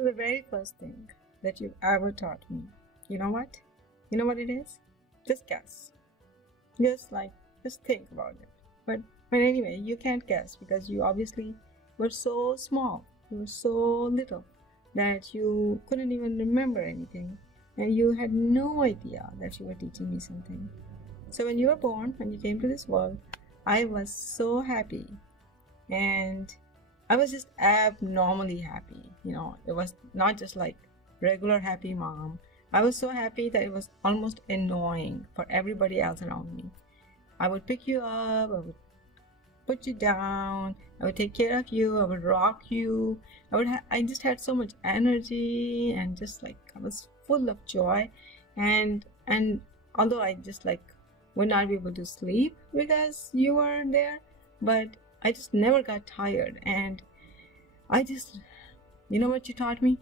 So the very first thing that you've ever taught me, you know what? You know what it is? Just guess. Just think about it. But anyway, you can't guess because you obviously were so small. You were so little that you couldn't even remember anything, and you had no idea that you were teaching me something. So when you were born, when you came to this world, I was so happy, and I was just abnormally happy. It was not just like regular happy mom. I was so happy that it was almost annoying for everybody else around me. I would pick you up, I would put you down, I would take care of you, I would rock you. I just had so much energy, and just like I was full of joy, and although I just like would not be able to sleep because you were there, but I just never got tired. And you know what you taught me?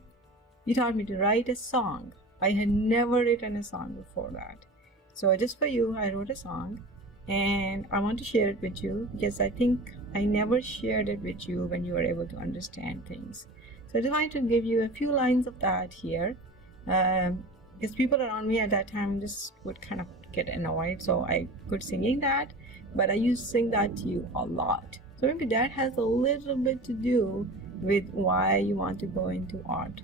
You taught me to write a song. I had never written a song before that. So just for you, I wrote a song, and I want to share it with you because I think I never shared it with you when you were able to understand things. So I just wanted to give you a few lines of that here, because people around me at that time just would kind of get annoyed. So I quit singing that, but I used to sing that to you a lot. So maybe that has a little bit to do with why you want to go into art.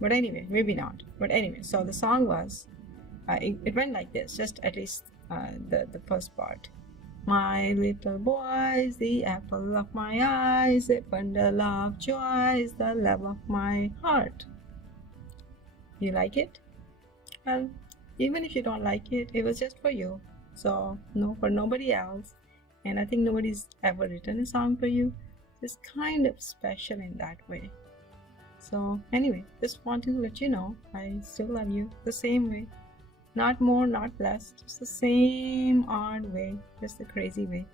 But anyway, maybe not. But anyway, so the song was, it went like this, just at least the first part. My little boy is the apple of my eyes, a bundle of joy is the love of my heart. You like it? Well, even if you don't like it, it was just for you. So no, for nobody else. And I think nobody's ever written a song for you. It's kind of special in that way. So anyway, just want to let you know I still love you the same way. Not more, not less, just the same odd way, just the crazy way.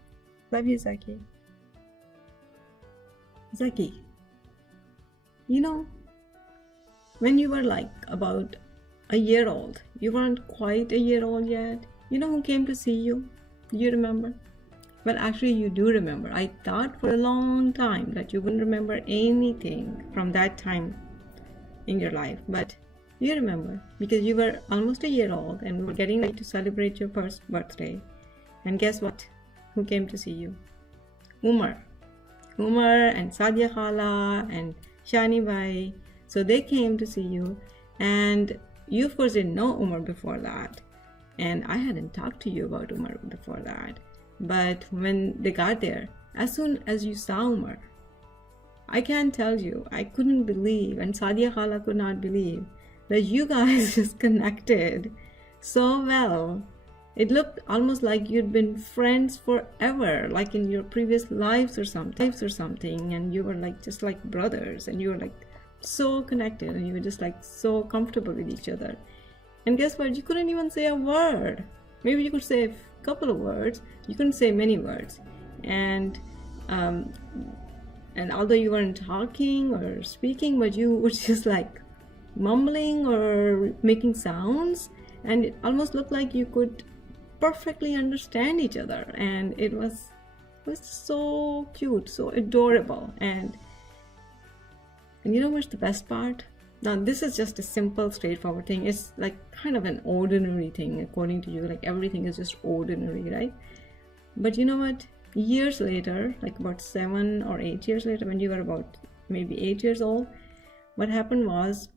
Love you, Zaki. Zaki, when you were like about a year old, you weren't quite a year old yet. You know who came to see you? Do you remember? Well, actually, you do remember. I thought for a long time that you wouldn't remember anything from that time in your life, but you remember because you were almost a year old and we were getting ready to celebrate your first birthday. And guess what? Who came to see you? Umar and Sadia Khala and Shani Bhai. So they came to see you, and you of course didn't know Umar before that, and I hadn't talked to you about Umar before that. But when they got there, as soon as you saw Umar, I can't tell you, I couldn't believe, and Sadia Khala could not believe, that you guys just connected so well. It looked almost like you'd been friends forever, like in your previous lives or something, and you were like just like brothers, and you were like so connected, and you were just like so comfortable with each other. And guess what? You couldn't even say a word. Maybe you could say a couple of words. You couldn't say many words. And although you weren't talking or speaking, but you were just like mumbling or making sounds, and it almost looked like you could perfectly understand each other. And it was so cute, so adorable. And you know what's the best part? Now, this is just a simple, straightforward thing. It's like kind of an ordinary thing, according to you. Like everything is just ordinary, right? But you know what? Years later, like about 7 or 8 years later, when you were about maybe 8 years old, what happened was,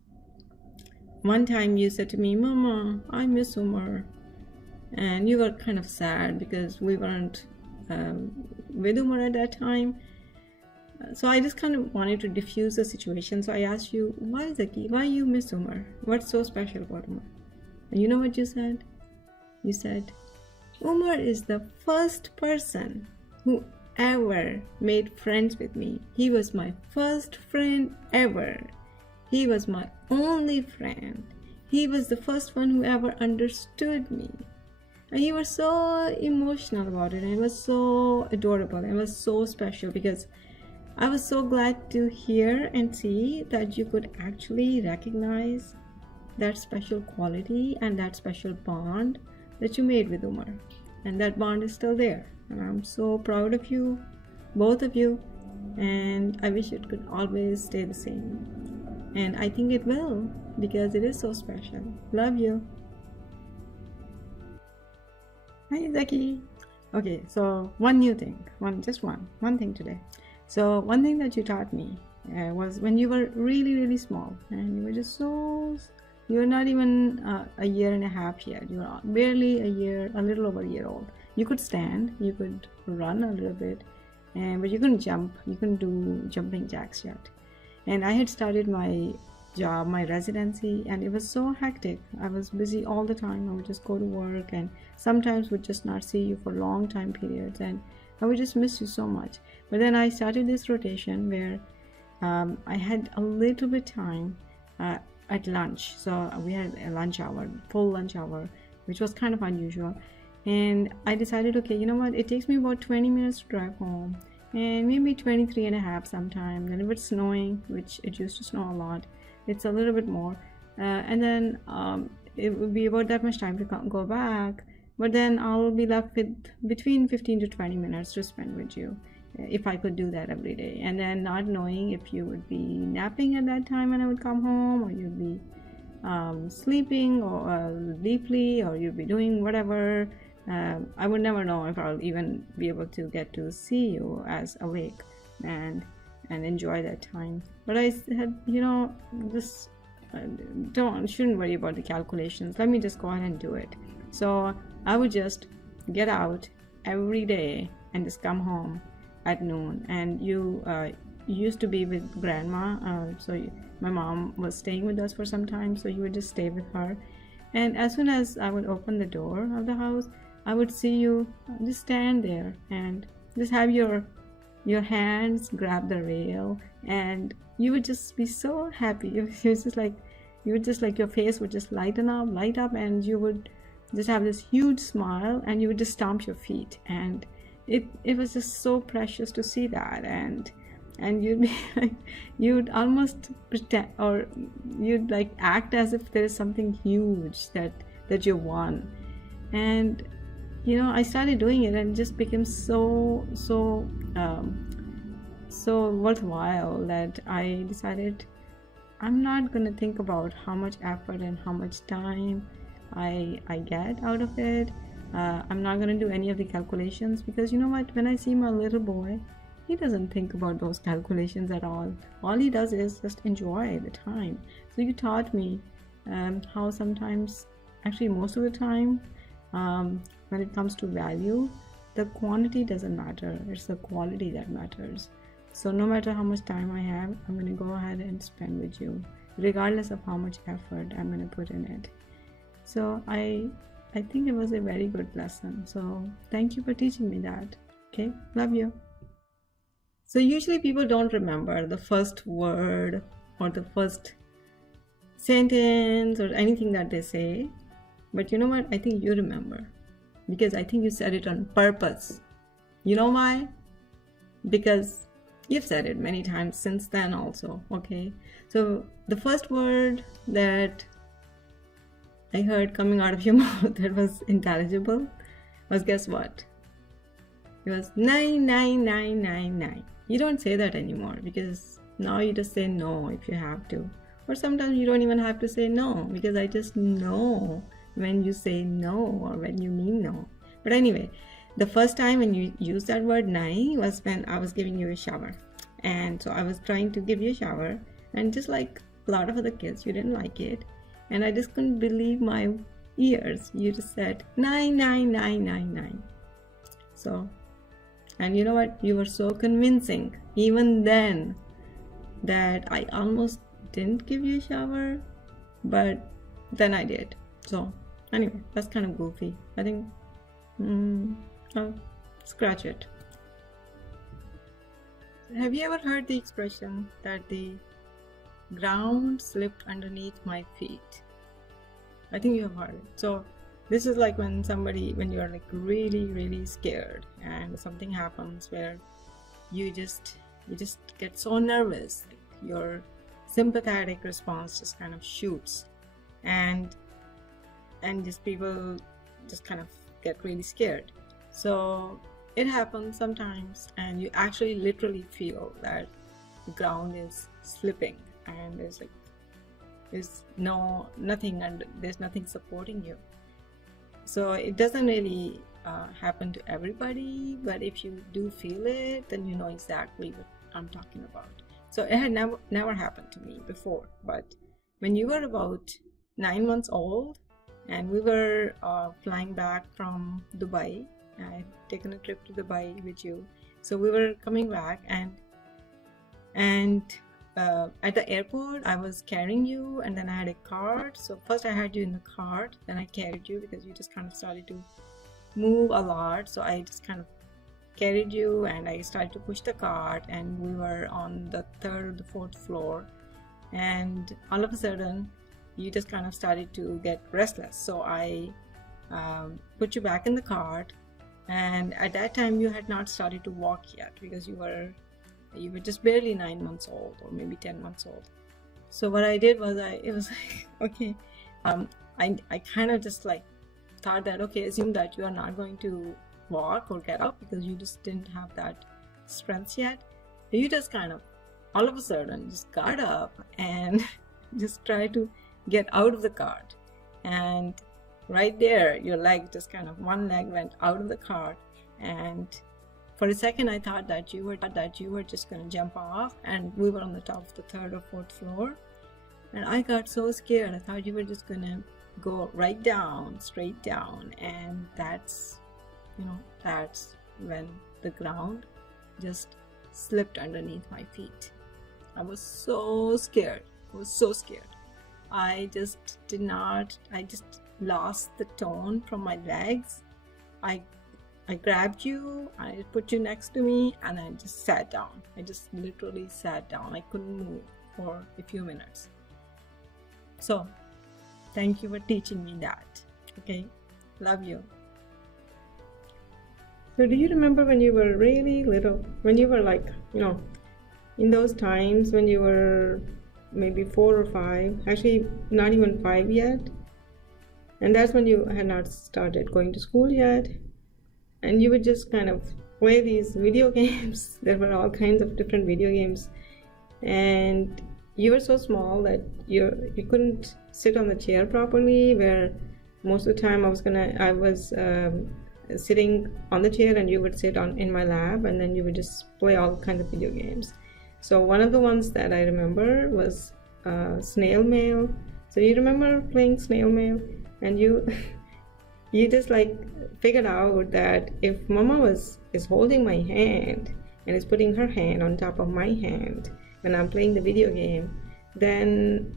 one time you said to me, Mama, I miss Umar. And you were kind of sad because we weren't with Umar at that time. So I just kind of wanted to diffuse the situation. So I asked you, why Zaki? Why you miss Umar? What's so special about Umar? And you know what you said? You said, Umar is the first person who ever made friends with me. He was my first friend ever. He was my only friend. He was the first one who ever understood me. And you were so emotional about it. And it was so adorable. It was so special because I was so glad to hear and see that you could actually recognize that special quality and that special bond that you made with Umar. And that bond is still there. And I'm so proud of you, both of you. And I wish it could always stay the same. And I think it will, because it is so special. Love you. Hi, Zaki. Okay, so one new thing, one thing today. So one thing that you taught me was when you were really, really small, and you were just you were not even a year and a half yet. You were barely a little over a year old. You could stand, you could run a little bit, but you couldn't jump. You couldn't do jumping jacks yet. And I had started my job, my residency, and it was so hectic. I was busy all the time. I would just go to work and sometimes would just not see you for long time periods, and I would just miss you so much. But then I started this rotation where I had a little bit time at lunch. So we had a lunch hour, full lunch hour, which was kind of unusual. And I decided, okay, you know what, it takes me about 20 minutes to drive home, and maybe 23 and a half sometimes. And if it's snowing, which it used to snow a lot, it's a little bit more, and then it would be about that much time to go back. But then I'll be left with between 15 to 20 minutes to spend with you, if I could do that every day. And then not knowing if you would be napping at that time when I would come home, or you'd be sleeping or deeply, or you'd be doing whatever. I would never know if I'll even be able to get to see you as awake and enjoy that time. But I had, just shouldn't worry about the calculations. Let me just go ahead and do it. So I would just get out every day and just come home at noon. And you used to be with grandma, my mom was staying with us for some time, so you would just stay with her. And as soon as I would open the door of the house, I would see you just stand there and just have your hands grab the rail, and you would just be so happy. It was just like your face would just light up, and you would just have this huge smile, and you would just stomp your feet, and it was just so precious to see that. And you'd be like, you'd almost pretend, or you'd like act as if there is something huge that you won. And I started doing it, and it just became so worthwhile that I decided I'm not going to think about how much effort and how much time I get out of it. I'm not going to do any of the calculations, because you know what, when I see my little boy, he doesn't think about those calculations at all. All he does is just enjoy the time. So you taught me how sometimes, actually most of the time, when it comes to value, the quantity doesn't matter, it's the quality that matters. So no matter how much time I have, I'm going to go ahead and spend with you, regardless of how much effort I'm going to put in it. So I think it was a very good lesson. So thank you for teaching me that. Okay, love you. So usually people don't remember the first word or the first sentence or anything that they say. But you know what? I think you remember, because I think you said it on purpose. You know why? Because you've said it many times since then also, okay? So the first word that I heard coming out of your mouth that was intelligible was, guess what? It was 99999. You don't say that anymore, because now you just say no if you have to. Or sometimes you don't even have to say no, because I just know when you say no or when you mean no. But anyway, the first time when you used that word nai was when I was giving you a shower. And so I was trying to give you a shower, and just like a lot of other kids, you didn't like it. And I just couldn't believe my ears. You just said 99999. So, and you know what? You were so convincing even then that I almost didn't give you a shower, but then I did. So anyway, that's kind of goofy. I think I'll scratch it. Have you ever heard the expression that the ground slipped underneath my feet? I think you have heard it. So this is like when you're like really, really scared, and something happens where you just get so nervous, like your sympathetic response just kind of shoots, and just people just kind of get really scared. So it happens sometimes, and you actually literally feel that the ground is slipping, and there's like there's nothing, and there's nothing supporting you. So it doesn't really happen to everybody, but if you do feel it, then you know exactly what I'm talking about. So it had never happened to me before, but when you were about 9 months old and we were flying back from Dubai, I had taken a trip to Dubai with you. So we were coming back, and at the airport I was carrying you, and then I had a cart. So first I had you in the cart, then I carried you because you just kind of started to move a lot. So I just kind of carried you, and I started to push the cart, and we were on the 3rd or the 4th floor, and all of a sudden you just kind of started to get restless. So I put you back in the cart, and at that time you had not started to walk yet because you were just barely 9 months old, or maybe 10 months old. So what I did was it was like, okay, I kind of just like thought that, okay, assume that you are not going to walk or get up because you just didn't have that strength yet. You just kind of all of a sudden just got up and just tried to get out of the cart, and right there your leg just kind of, one leg went out of the cart, and for a second I thought that you were just going to jump off, and we were on the top of the 3rd or 4th floor, and I got so scared. I thought you were just going to go right down, straight down, and that's when the ground just slipped underneath my feet. I was so scared. I just lost the tone from my legs. I grabbed you, I put you next to me, and I just sat down. I just literally sat down. I couldn't move for a few minutes. So thank you for teaching me that. Okay, love you. So do you remember when you were really little, when you were like, in those times when you were maybe 4 or 5, actually not even 5 yet, and that's when you had not started going to school yet, and you would just kind of play these video games. There were all kinds of different video games, and you were so small that you couldn't sit on the chair properly, where most of the time I was sitting on the chair and you would sit in my lap, and then you would just play all kinds of video games. So one of the ones that I remember was Snail Mail. So you remember playing Snail Mail, and you just like figured out that if Mama is holding my hand and is putting her hand on top of my hand when I'm playing the video game, then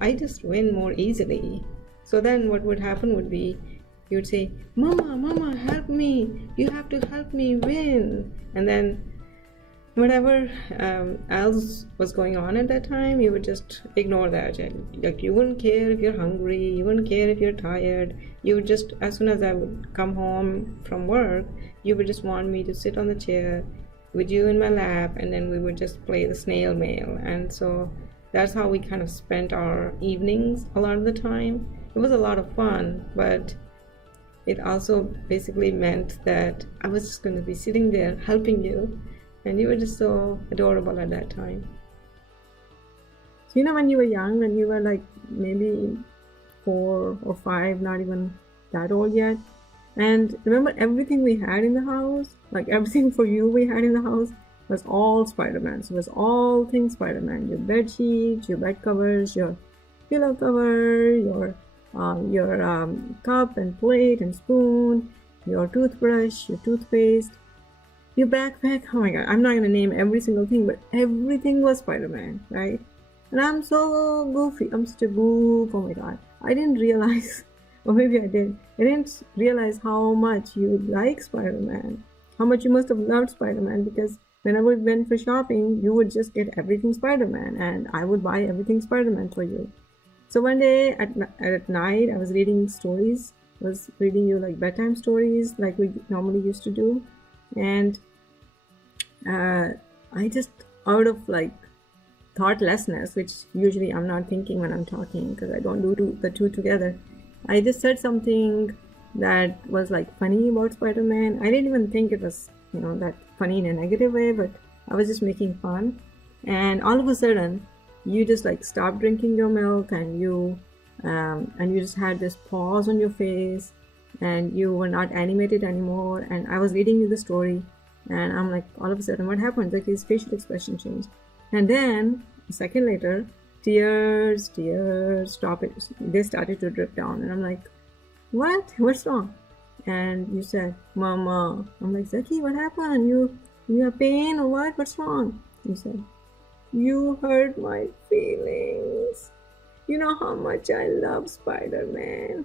I just win more easily. So then what would happen would be, you'd say, Mama, help me, you have to help me win. And then whatever else was going on at that time, you would just ignore that. Like, you wouldn't care if you're hungry, you wouldn't care if you're tired. You would just, as soon as I would come home from work, you would just want me to sit on the chair with you in my lap, and then we would just play the Snail Mail. And so that's how we kind of spent our evenings a lot of the time. It was a lot of fun, but it also basically meant that I was just going to be sitting there helping you, and you were just so adorable at that time. So when you were young, when you were like maybe 4 or 5, not even that old yet, and remember everything we had in the house, like everything for you we had in the house was all Spider-Man. So it was all things Spider-Man. Your bed sheets, your bed covers, your pillow cover, your cup and plate and spoon, your toothbrush, your toothpaste, your backpack. Oh my god, I'm not gonna name every single thing, but everything was Spider-Man, right? And I'm so goofy. I'm such a goof. Oh my god, I didn't realize, or maybe I did. I didn't realize how much you like Spider-Man, how much you must have loved Spider-Man, because whenever we went for shopping, you would just get everything Spider-Man, and I would buy everything Spider-Man for you. So one day at night, I was reading stories. I was reading you like bedtime stories like we normally used to do. And I just, out of like thoughtlessness, which usually I'm not thinking when I'm talking because I don't do the two together, I just said something that was like funny about Spider-Man. I didn't even think it was, that funny in a negative way, but I was just making fun. And all of a sudden, you just like stopped drinking your milk, and you just had this pause on your face, and you were not animated anymore. And I was reading you the story, and I'm like, all of a sudden, what happened? Like his facial expression changed, and then a second later, tears they started to drip down, and I'm like, what's wrong? And you said, Mama. I'm like, Zaki, what happened? You have pain or what? What's wrong? You said, you hurt my feelings. You know how much I love Spider-Man.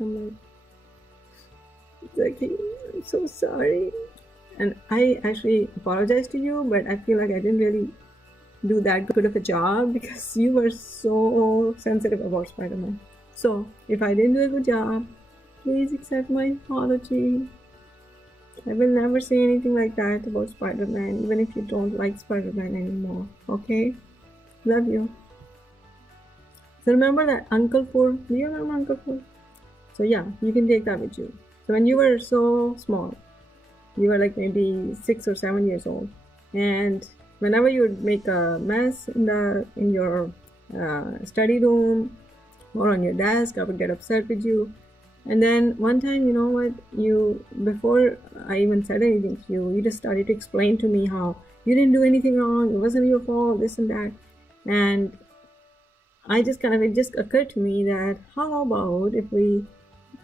I'm like, Zaki, I'm so sorry. And I actually apologized to you, but I feel like I didn't really do that good of a job because you were so sensitive about Spider-Man. So if I didn't do a good job, please accept my apology. I will never say anything like that about Spider-Man, even if you don't like Spider-Man anymore. Okay? Love you. So remember that Uncle Four? Do you remember Uncle Four? So yeah, you can take that with you. So when you were so small, you were like maybe 6 or 7 years old, and whenever you would make a mess in your study room or on your desk, I would get upset with you. And then one time, you know what, before I even said anything to you, you just started to explain to me how you didn't do anything wrong, it wasn't your fault, this and that. And it just occurred to me that how about if we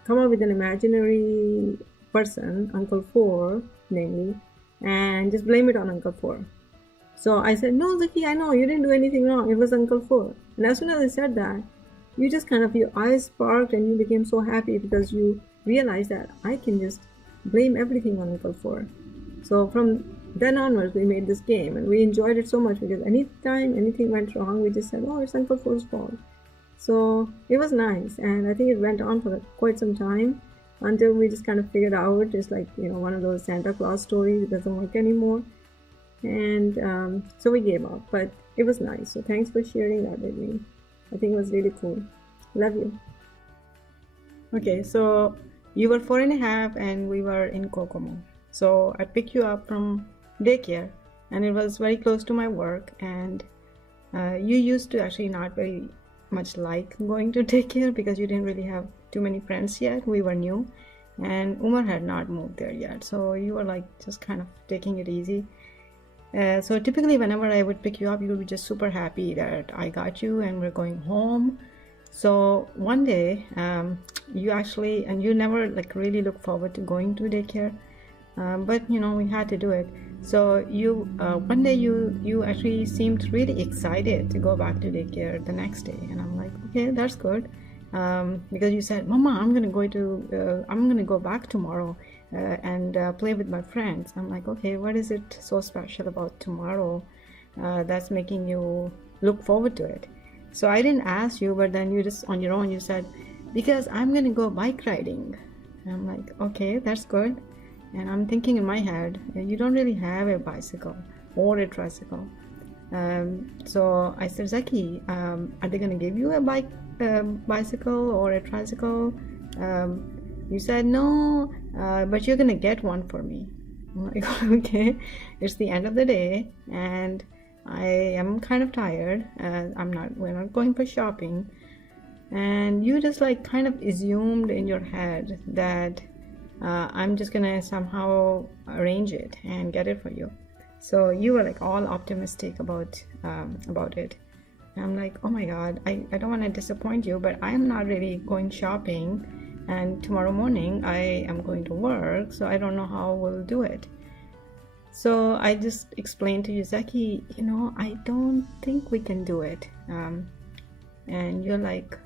come up with an imaginary person, Uncle Four, namely, and just blame it on Uncle Four. So I said, no, Zaki, I know, you didn't do anything wrong, it was Uncle Four. And as soon as I said that, you just your eyes sparked and you became so happy because you realized that I can just blame everything on Uncle Four. So from then onwards, we made this game and we enjoyed it so much because anytime anything went wrong, we just said, oh, it's Uncle Four's fault. So it was nice, and I think it went on for quite some time until we just figured out, just like, one of those Santa Claus stories, it doesn't work anymore. And so we gave up, but it was nice. So thanks for sharing that with me. I think it was really cool. Love you. Okay, so you were 4.5 and we were in Kokomo. So I picked you up from daycare, and it was very close to my work, and you used to actually not very much like going to daycare because you didn't really have too many friends yet. We were new, and Umar had not moved there yet, so you were like just taking it easy. So typically whenever I would pick you up, you would be just super happy that I got you and we're going home. So one day you actually, and you never really look forward to going to daycare, but we had to do it. So you one day you actually seemed really excited to go back to daycare the next day, and I'm like, okay, that's good, because you said, Mama, I'm gonna go back tomorrow and play with my friends. I'm like, okay, what is it so special about tomorrow that's making you look forward to it? So I didn't ask you, but then you just on your own you said, because I'm gonna go bike riding. And I'm like, okay, that's good. And I'm thinking in my head, you don't really have a bicycle or a tricycle. So I said, Zaki, are they going to give you a bicycle or a tricycle? You said, no, but you're going to get one for me. I'm like, okay, it's the end of the day and I am kind of tired. We're not going for shopping. And you just assumed in your head that I'm just gonna somehow arrange it and get it for you. So you were all optimistic about it. And I'm like, oh my god, I don't want to disappoint you, but I'm not really going shopping, and tomorrow morning I am going to work, so I don't know how we'll do it. So I just explained to you, Zaki, I don't think we can do it. And you're like,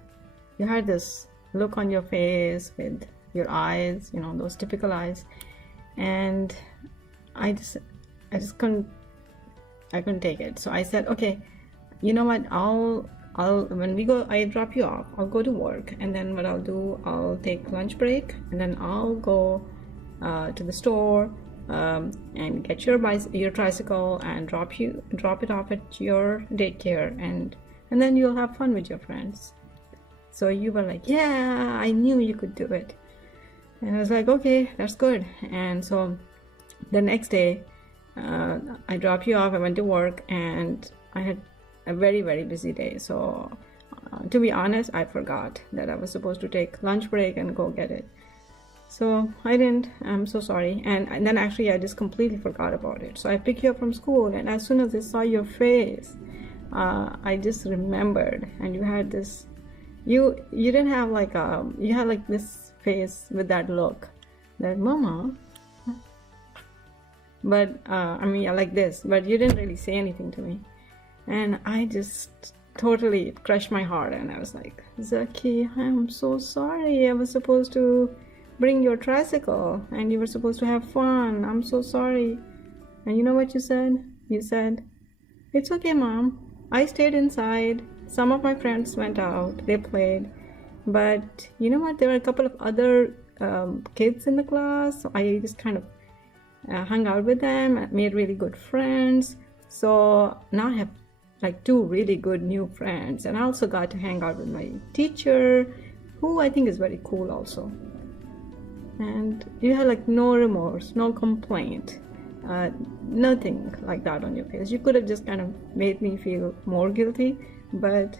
you had this look on your face with your eyes, those typical eyes, and I couldn't take it. So I said, okay, you know what, I'll when I drop you off, I'll go to work, and then what I'll do, I'll take lunch break, and then I'll go to the store and get your tricycle and drop it off at your daycare, and then you'll have fun with your friends. So you were like, yeah, I knew you could do it. And I was like, okay, that's good. And so the next day, I dropped you off, I went to work, and I had a very, very busy day. So to be honest, I forgot that I was supposed to take lunch break and go get it. So I didn't. I'm so sorry. And then actually I just completely forgot about it. So I picked you up from school, and as soon as I saw your face, I just remembered. And you had this, you didn't have like you had like this face with that look, that mama. But I mean, yeah, like this. But you didn't really say anything to me, and I just totally crushed my heart. And I was like, Zaki, I'm so sorry. I was supposed to bring your tricycle and you were supposed to have fun. I'm so sorry. And you know what you said? You said, it's okay, Mom. I stayed inside. Some of my friends went out. They played. But you know what? There were a couple of other kids in the class. So I just kind of hung out with them, made really good friends. So now I have like 2 really good new friends. And I also got to hang out with my teacher, who I think is very cool also. And you had like no remorse, no complaint, nothing like that on your face. You could have just kind of made me feel more guilty, but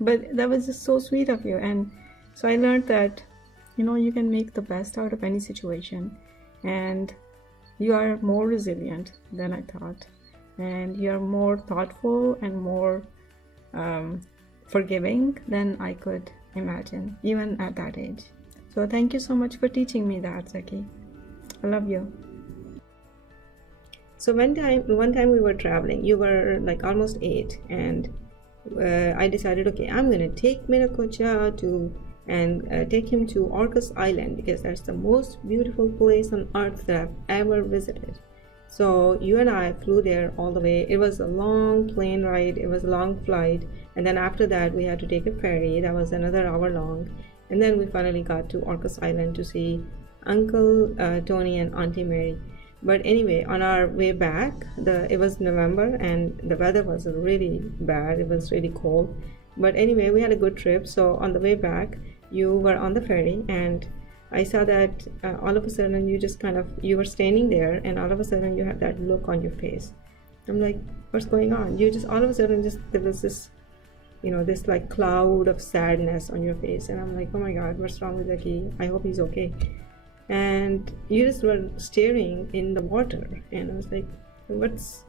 that was just so sweet of you. And so I learned that, you know, you can make the best out of any situation, and you are more resilient than I thought, and you are more thoughtful and more forgiving than I could imagine, even at that age. So thank you so much for teaching me that, Zaki. I love you. So one time we were traveling. You were like almost 8, and I decided, okay, I'm gonna take Miracocha and take him to Orcas Island, because that's the most beautiful place on earth that I've ever visited. So you and I flew there all the way. It was a long plane ride. It was a long flight, and then after that we had to take a ferry. That was another hour long. And then we finally got to Orcas Island to see Uncle Tony and Auntie Mary. But anyway, on our way back, it was November and the weather was really bad. It was really cold. But anyway, we had a good trip. So on the way back, you were on the ferry, and I saw that all of a sudden you were standing there, and all of a sudden you had that look on your face. I'm like, what's going on? You just all of a sudden there was this, you know, this like cloud of sadness on your face. And I'm like, oh my God, what's wrong with Zaki? I hope he's okay. And you just were staring in the water, and I was like, what's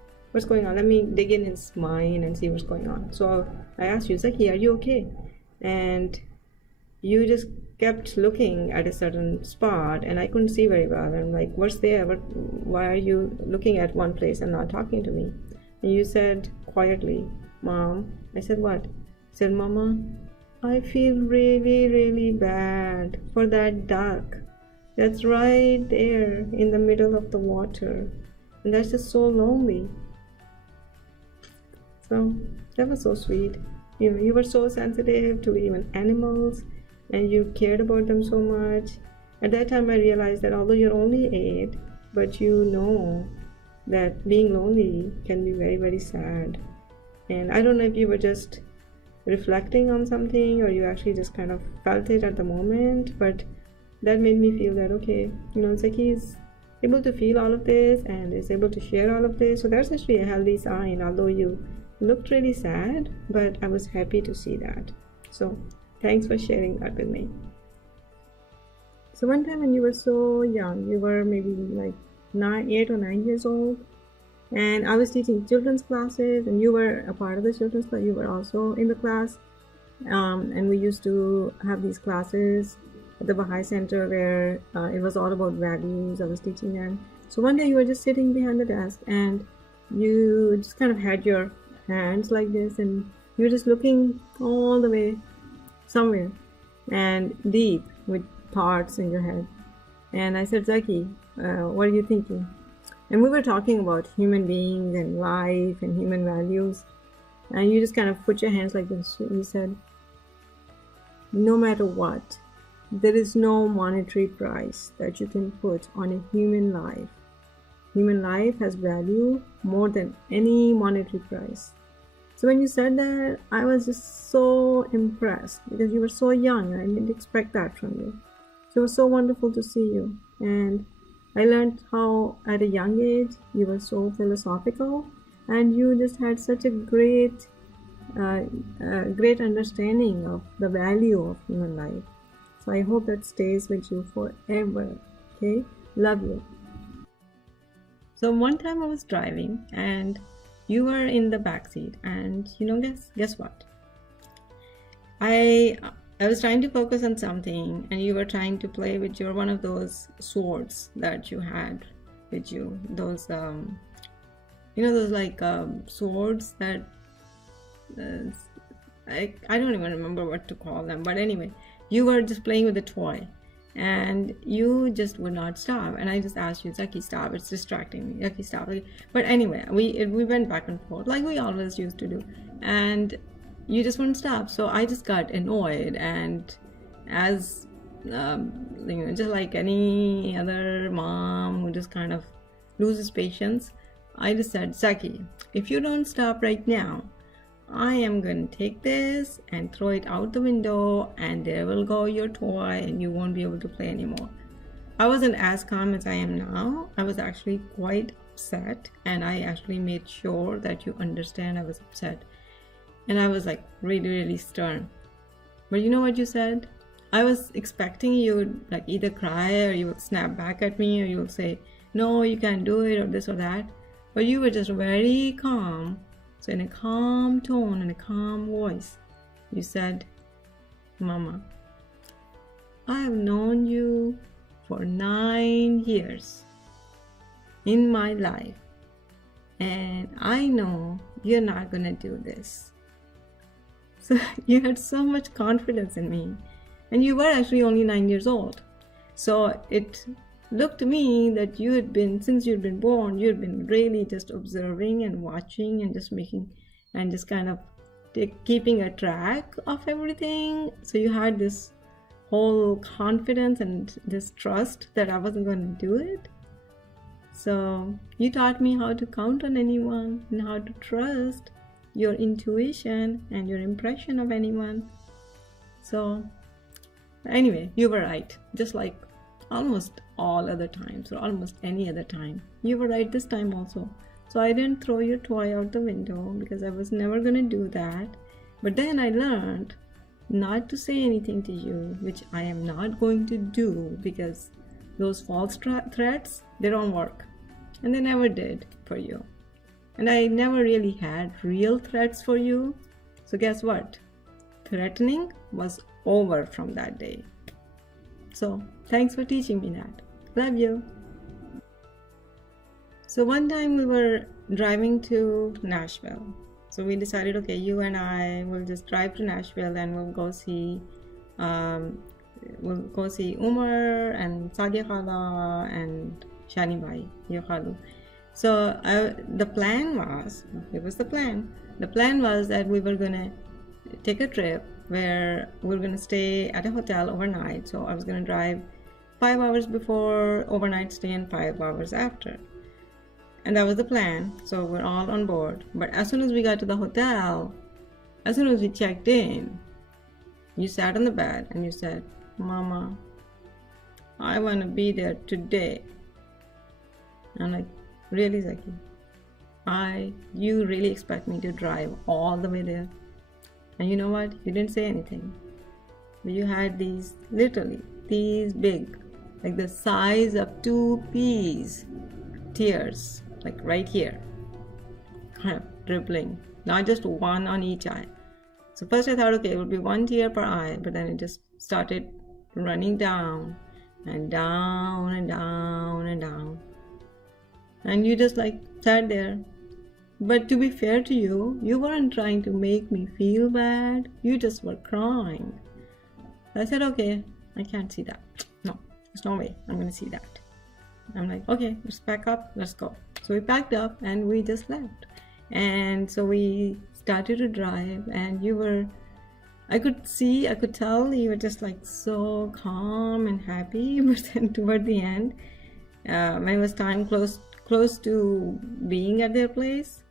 going on? Let me dig in his mind and see what's going on. So I asked you, Zaki, are you okay? And you just kept looking at a certain spot, and I couldn't see very well. And I'm like, what's there? Why are you looking at one place and not talking to me? And you said quietly, Mom. I said, what? Said, Mama, I feel really, really bad for that duck that's right there in the middle of the water, and that's just so lonely. So that was so sweet. You know, you were so sensitive to even animals, and you cared about them so much. At that time I realized that although you're only 8, but you know that being lonely can be very, very sad. And I don't know if you were just reflecting on something or you actually just kind of felt it at the moment, but that made me feel that, okay, you know, Zaki is able to feel all of this and is able to share all of this. So that's actually a healthy sign, although you looked really sad, but I was happy to see that. So thanks for sharing that with me. So one time when you were so young, you were maybe like 8 or 9 years old, and I was teaching children's classes, and you were a part of the children's class. You were also in the class, and we used to have these classes at the Baha'i Center where it was all about values. I was teaching them. So one day you were just sitting behind the desk, and you just kind of had your hands like this, and you were just looking all the way somewhere and deep with thoughts in your head. And I said, Zaki, what are you thinking? And we were talking about human beings and life and human values. And you just kind of put your hands like this. You said, no matter what, there is no monetary price that you can put on a human life. Human life has value more than any monetary price. So when you said that, I was just so impressed because you were so young. I didn't expect that from you. So it was so wonderful to see you. And I learned how at a young age you were so philosophical, and you just had such a great great understanding of the value of human life. So I hope that stays with you forever. Okay, love you. So one time I was driving and you were in the back seat, and guess what? I was trying to focus on something, and you were trying to play with your one of those swords that you had with you. Those those like swords that I don't even remember what to call them, but anyway, you were just playing with a toy and you just would not stop, and I just asked you, Zaki, stop, it's distracting me, Zaki, stop. But anyway, we went back and forth like we always used to do, and you just wouldn't stop. So I just got annoyed, and as just like any other mom who just kind of loses patience, I just said, Zaki, if you don't stop right now, I am going to take this and throw it out the window, and there will go your toy and you won't be able to play anymore. I wasn't as calm as I am now. I was actually quite upset, and I actually made sure that you understand I was upset. And I was like really, really stern. But you know what you said? I was expecting you would like either cry, or you would snap back at me, or you would say, no, you can't do it, or this or that. But you were just very calm. So in a calm tone and a calm voice, you said, Mama, I have known you for 9 years in my life, and I know you're not gonna do this. So you had so much confidence in me, and you were actually only 9 years old. So it looked to me that you had been, since you'd been born, you'd been really just observing and watching and just making and just kind of keeping a track of everything. So you had this whole confidence and this trust that I wasn't going to do it. So you taught me how to count on anyone and how to trust your intuition and your impression of anyone. So anyway, you were right, just like almost all other times, or almost any other time. You were right this time also. So I didn't throw your toy out the window because I was never going to do that. But then I learned not to say anything to you, which I am not going to do, because those false threats, they don't work. And they never did for you. And I never really had real threats for you. So guess what? Threatening was over from that day. So thanks for teaching me that. Love you. So one time we were driving to Nashville. So we decided, okay, you and I will just drive to Nashville and we'll go see Umar and Sadia Khala and Shani Bai, your Khalu. So the plan was that we were gonna take a trip where we're gonna stay at a hotel overnight. So I was gonna drive 5 hours before overnight stay and 5 hours after. And that was the plan. So we're all on board. But as soon as we got to the hotel, as soon as we checked in, you sat on the bed and you said, Mama, I want to be there today. I'm like, really, Zaki? You really expect me to drive all the way there? And you know what? You didn't say anything. But you had these, literally, these big, like the size of 2 peas, tears, like right here, kind of dribbling, not just one on each eye. So first I thought, okay, it would be 1 tear per eye, but then it just started running down and down and down and down. And you just like sat there. But to be fair to you, you weren't trying to make me feel bad. You just were crying. I said, okay, I can't see that. No, there's no way I'm going to see that. I'm like, okay, let's pack up, let's go. So we packed up and we just left. And so we started to drive, and you were, I could tell you were just like so calm and happy. But then toward the end, when it was time close to being at their place,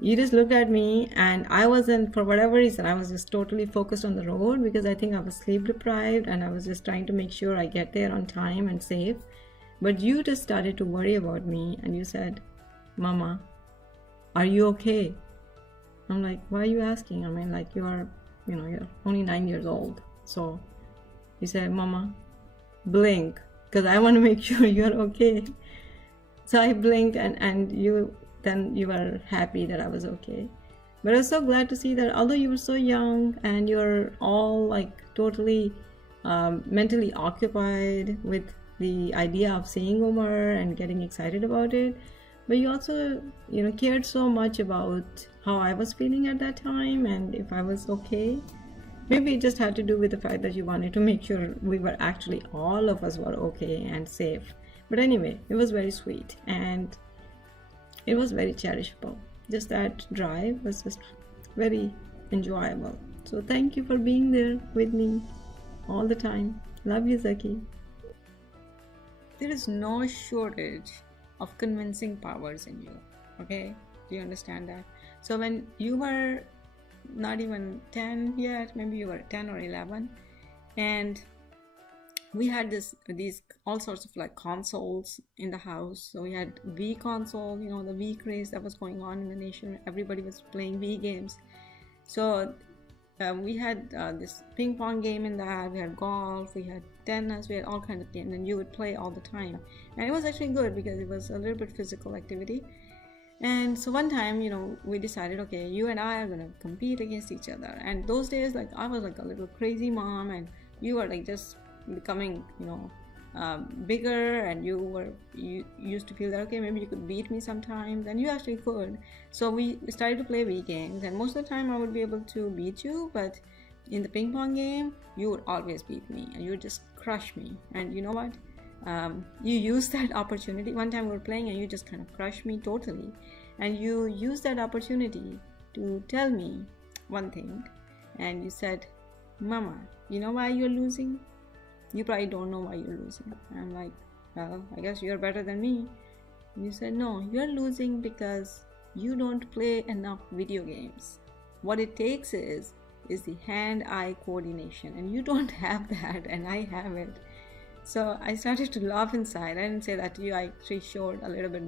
you just looked at me, and I wasn't, for whatever reason, I was just totally focused on the road because I think I was sleep deprived and I was just trying to make sure I get there on time and safe. But you just started to worry about me, and you said, Mama, are you okay? I'm like, why are you asking? I mean, like, you're only 9 years old. So he said, Mama, blink, because I want to make sure you're okay. So I blinked, and you were happy that I was okay. But I was so glad to see that although you were so young and you're all like totally mentally occupied with the idea of seeing Umar and getting excited about it, but you also cared so much about how I was feeling at that time and if I was okay. Maybe it just had to do with the fact that you wanted to make sure we were actually, all of us were okay and safe. But anyway, it was very sweet and it was very cherishable. Just that drive was just very enjoyable. So thank you for being there with me all the time. Love you, Zaki. There is no shortage of convincing powers in you. Okay? Do you understand that? So when you were not even 10 yet, maybe you were 10 or 11, and we had these all sorts of like consoles in the house. So we had Wii console, the Wii craze that was going on in the nation. Everybody was playing Wii games. So we had this ping pong game in that, we had golf, we had tennis, we had all kinds of games, and you would play all the time. And it was actually good because it was a little bit physical activity. And so one time, we decided, okay, you and I are going to compete against each other. And those days, like, I was like a little crazy mom, and you were like just becoming, bigger, and you used to feel that, okay, maybe you could beat me sometimes, and you actually could. So we started to play Wii games, and most of the time I would be able to beat you, but in the ping pong game, you would always beat me, and you would just crush me. And you know what? You used that opportunity. One time we were playing and you just kind of crushed me totally, and you used that opportunity to tell me one thing, and you said, Mama, you know why you're losing? You probably don't know why you're losing. And I'm like, well, I guess you're better than me. And you said, no, you're losing because you don't play enough video games. What it takes is the hand-eye coordination, and you don't have that, and I have it. So I started to laugh inside. I didn't say that to you. I actually showed a little bit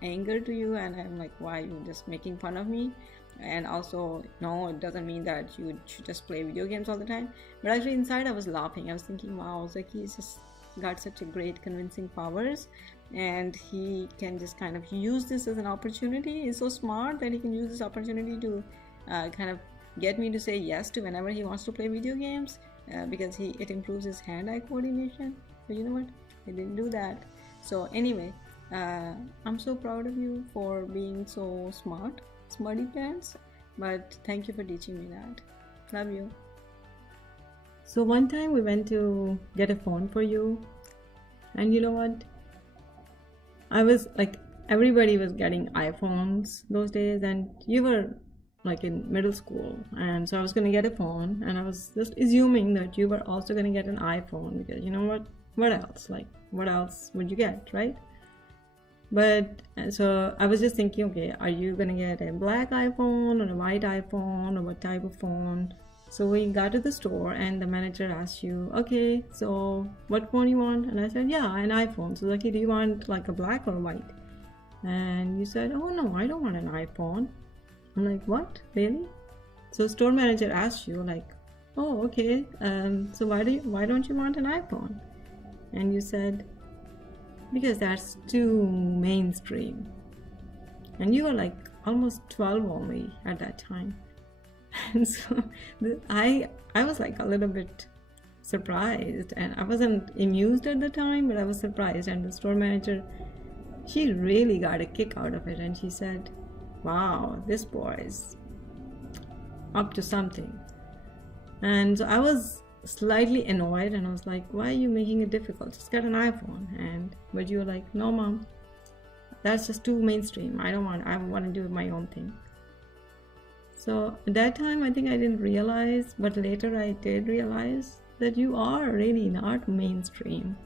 anger to you, and I'm like, why are you just making fun of me? And also, no, it doesn't mean that you should just play video games all the time. But actually inside I was laughing. I was thinking, wow, Zaki's just got such a great convincing powers, and he can just kind of use this as an opportunity. He's so smart that he can use this opportunity to kind of get me to say yes to whenever he wants to play video games. Because it improves his hand-eye coordination. But you know what? He didn't do that. So anyway, I'm so proud of you for being so smart, smarty pants. But thank you for teaching me that. Love you. So one time we went to get a phone for you, and you know what? I was like, everybody was getting iPhones those days, and you were like in middle school, and so I was going to get a phone, and I was just assuming that you were also going to get an iPhone, because you know what else, like what else would you get, right? But so I was just thinking, okay, are you going to get a black iPhone or a white iPhone, or what type of phone? So we got to the store, and the manager asked you, okay, so what phone you want? And I said, yeah, an iPhone. So like, do you want like a black or white? And you said, oh no, I don't want an iPhone. I'm like, what? Really? So store manager asked you like, oh, okay, so why don't you want an iPhone? And you said, because that's too mainstream. And you were like almost 12 only at that time. And so I was like a little bit surprised, and I wasn't amused at the time, but I was surprised. And the store manager, she really got a kick out of it, and she said, wow, this boy's up to something. And so I was slightly annoyed, and I was like, why are you making it difficult? Just get an iPhone. But you were like, no mom, that's just too mainstream. I want to do my own thing. So at that time I think I didn't realize, but later I did realize that you are really not mainstream.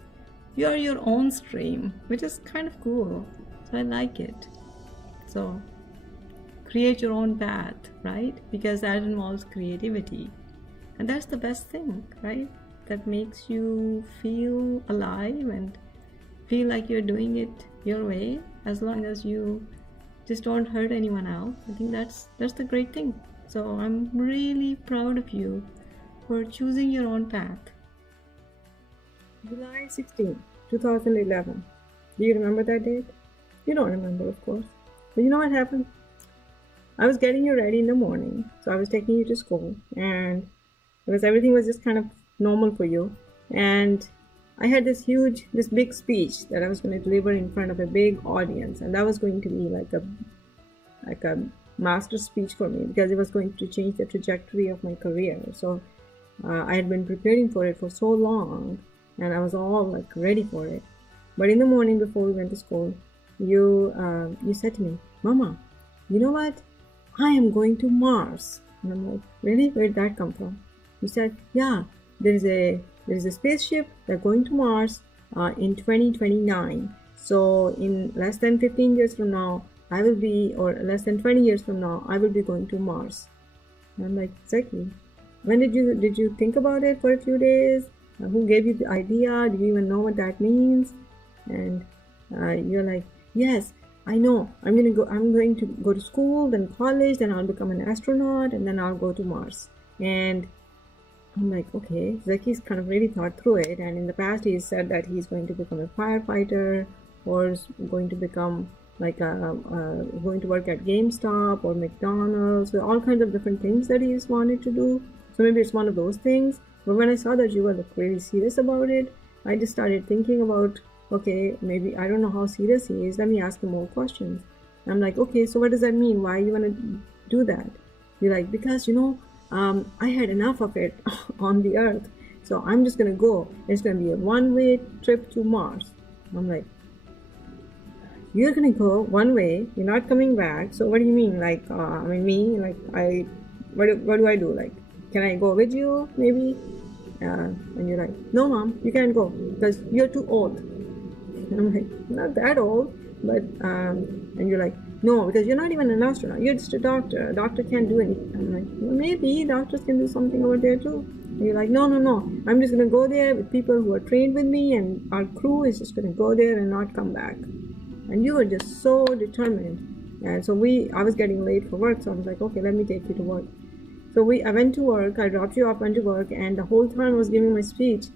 You are your own stream, which is kind of cool. So I like it. So create your own path, right? Because that involves creativity. And that's the best thing, right? That makes you feel alive and feel like you're doing it your way, as long as you just don't hurt anyone else. I think that's the great thing. So I'm really proud of you for choosing your own path. July 16, 2011. Do you remember that date? You don't remember, of course. But you know what happened? I was getting you ready in the morning, so I was taking you to school, and everything was just kind of normal for you. And I had this big speech that I was going to deliver in front of a big audience, and that was going to be like a master speech for me, because it was going to change the trajectory of my career. So I had been preparing for it for so long, and I was all like ready for it. But in the morning before we went to school, you said to me, "Mama, you know what? I am going to Mars." And I'm like, "Really? Where did that come from?" You said, "Yeah, there is a spaceship that's going to Mars in 2029. So in less than 15 years from now, I will be, or less than 20 years from now, I will be going to Mars." And I'm like, "Exactly. When did you think about it for a few days? Who gave you the idea? Do you even know what that means?" And you're like, "Yes, I know. I'm going to go to school, then college, then I'll become an astronaut, and then I'll go to Mars." And I'm like, okay, Zaki's kind of really thought through it. And in the past, he's said that he's going to become a firefighter, or is going to become like going to work at GameStop or McDonald's, or all kinds of different things that he's wanted to do. So maybe it's one of those things. But when I saw that you were like really serious about it, I just started thinking about, okay, maybe I don't know how serious he is. Let me ask him more questions. I'm like, okay, so what does that mean? Why you want to do that? You're like, because I had enough of it on the Earth, so I'm just gonna go. It's gonna be a one-way trip to Mars. I'm like, you're gonna go one way, you're not coming back, so what do you mean? Like, what do I do? Like, can I go with you, maybe? And you're like, "No, Mom, you can't go, because you're too old." And I'm like, "Not that old," but, and you're like, "No, because you're not even an astronaut, you're just a doctor. A doctor can't do anything." I'm like, "Well, maybe doctors can do something over there too." And you're like, no, I'm just gonna go there with people who are trained with me, and our crew is just gonna go there and not come back. And you were just so determined. And so I was getting late for work, so I was like, okay, let me take you to work. So I went to work, I dropped you off, went to work, and the whole time I was giving my speech,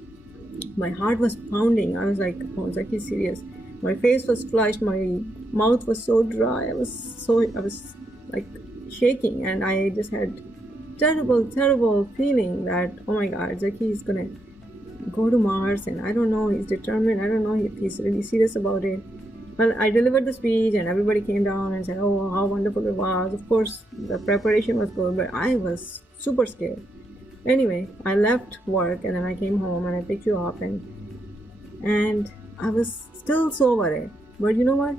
my heart was pounding. I was like, oh, Zaki, serious. My face was flushed, my mouth was so dry, I was like shaking, and I just had terrible feeling that, oh my God, Zaki is gonna go to Mars, and I don't know, he's determined, I don't know if he's really serious about it. Well, I delivered the speech, and everybody came down and said, oh, how wonderful it was. Of course, the preparation was good, but I was super scared. Anyway, I left work, and then I came home, and I picked you up, and I was still so worried. But you know what?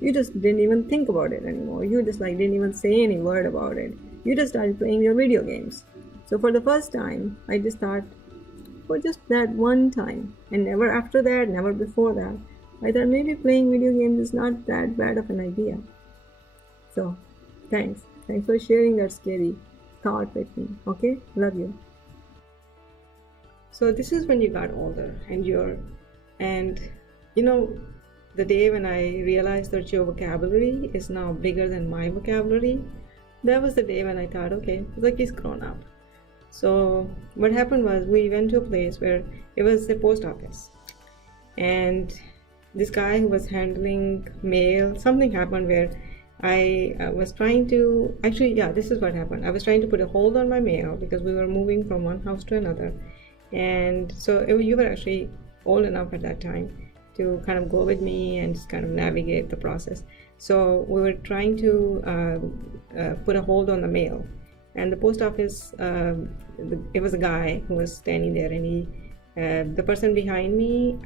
You just didn't even think about it anymore. You just didn't even say any word about it. You just started playing your video games. So for the first time, I just thought, for just that one time, and never after that, never before that, I thought maybe playing video games is not that bad of an idea. So, thanks. Thanks for sharing that scary thought with me. Okay? Love you. So this is when you got older, and the day when I realized that your vocabulary is now bigger than my vocabulary, that was the day when I thought, okay, Zaki's grown up. So what happened was, we went to a place where it was the post office, and this guy who was handling mail, something happened where I was trying to, this is what happened. I was trying to put a hold on my mail because we were moving from one house to another. And so you were actually old enough at that time to kind of go with me and just kind of navigate the process. So we were trying to put a hold on the mail. And the post office, it was a guy who was standing there, and the person behind me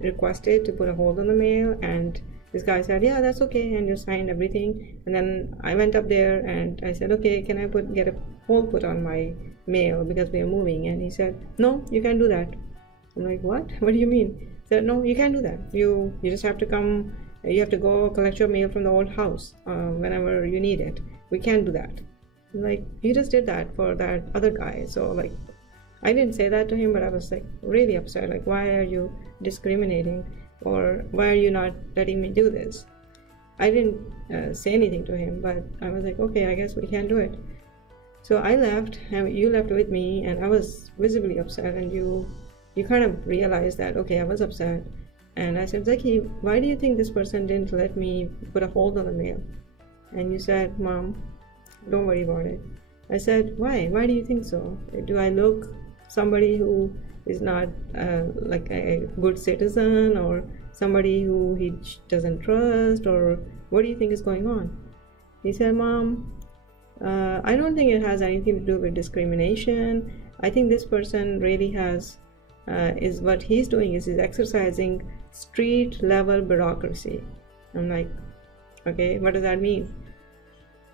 requested to put a hold on the mail, and this guy said, yeah, that's okay, and just signed everything. And then I went up there and I said, okay, can I get a hold put on my mail because we are moving? And he said, no, you can't do that. I'm like, what do you mean? He said, no, you can't do that. You just have to come, you have to go collect your mail from the old house whenever you need it. We can't do that. I'm like, you just did that for that other guy. So I didn't say that to him, but I was really upset. Why are you discriminating, or why are you not letting me do this? I didn't say anything to him, but I was like, okay, I guess we can do it. So I left, and you left with me, and I was visibly upset, and you kind of realized that, okay, I was upset. And I said, Zaki, why do you think this person didn't let me put a hold on the mail? And you said, Mom, don't worry about it. I said, why? Why do you think so? Do I look somebody who is not like a good citizen, or somebody who he doesn't trust, or what do you think is going on? He said, Mom, I don't think it has anything to do with discrimination. I think this person really has, is what he's doing is he's exercising street level bureaucracy. I'm like, okay, what does that mean?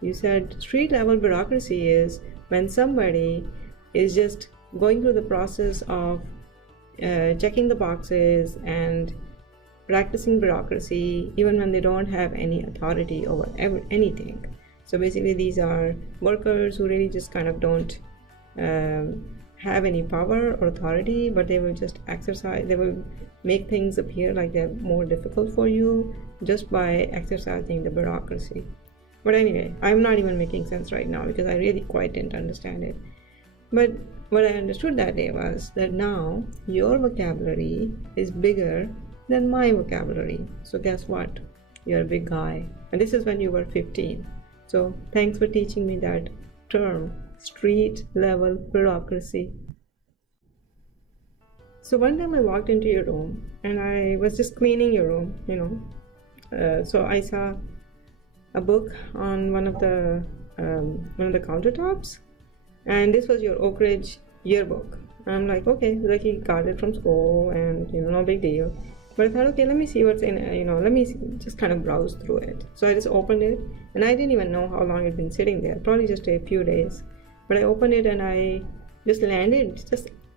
You said street level bureaucracy is when somebody is just going through the process of checking the boxes and practicing bureaucracy even when they don't have any authority over anything. So basically these are workers who really just kind of don't have any power or authority, but they will just exercise, they will make things appear like they're more difficult for you just by exercising the bureaucracy. But anyway, I'm not even making sense right now because I really quite didn't understand it. But what I understood that day was that now your vocabulary is bigger than my vocabulary. So guess what? You're a big guy. And this is when you were 15. So thanks for teaching me that term, street level bureaucracy. So one time I walked into your room and I was just cleaning your room, so I saw a book on one of the countertops, and this was your Oak Ridge yearbook. I'm like, okay, like he got it from school, and no big deal. But I thought, okay, let me see what's in it, let me just kind of browse through it. So I just opened it, and I didn't even know how long it had been sitting there, probably just a few days. But I opened it and I just landed,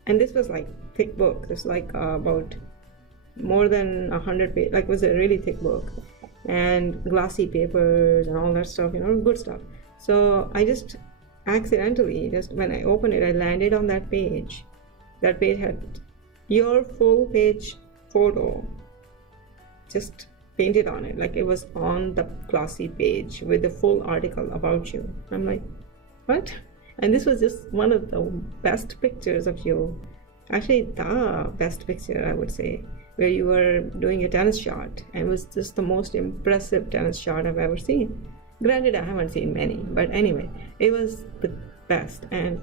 and this was like thick book. It's like about more than 100 pages, like it was a really thick book, and glossy papers and all that stuff, good stuff. So I just accidentally, just when I opened it, I landed on that page. That page had your full page photo just painted on it, like it was on the glossy page with the full article about you. I'm like, what? And this was just one of the best pictures of you, actually the best picture I would say, where you were doing a tennis shot, and it was just the most impressive tennis shot I've ever seen. Granted, I haven't seen many, but anyway, it was the best. And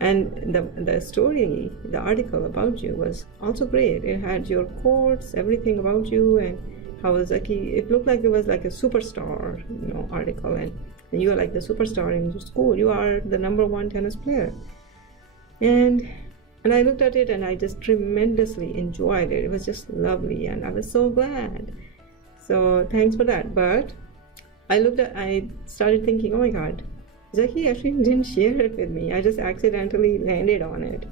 the story, the article about you was also great. It had your quotes, everything about you, and how Zaki, it looked like it was like a superstar, article, and you are like the superstar in your school. You are the #1 tennis player. And I looked at it and I just tremendously enjoyed it. It was just lovely, and I was so glad. So thanks for that. But I started thinking, oh my God, Zaki actually didn't share it with me. I just accidentally landed on it.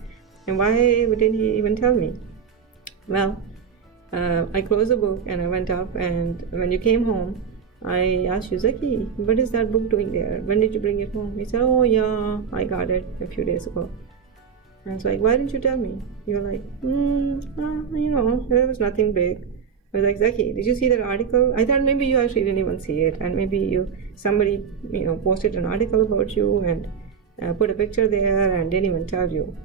And why didn't he even tell me? Well, I closed the book and I went up, and when you came home, I asked you, Zaki, what is that book doing there? When did you bring it home? He said, oh yeah, I got it a few days ago. And I was like, why didn't you tell me? You're like, there was nothing big. I was like, Zaki, did you see that article? I thought maybe you actually didn't even see it, and maybe somebody posted an article about you and put a picture there and didn't even tell you.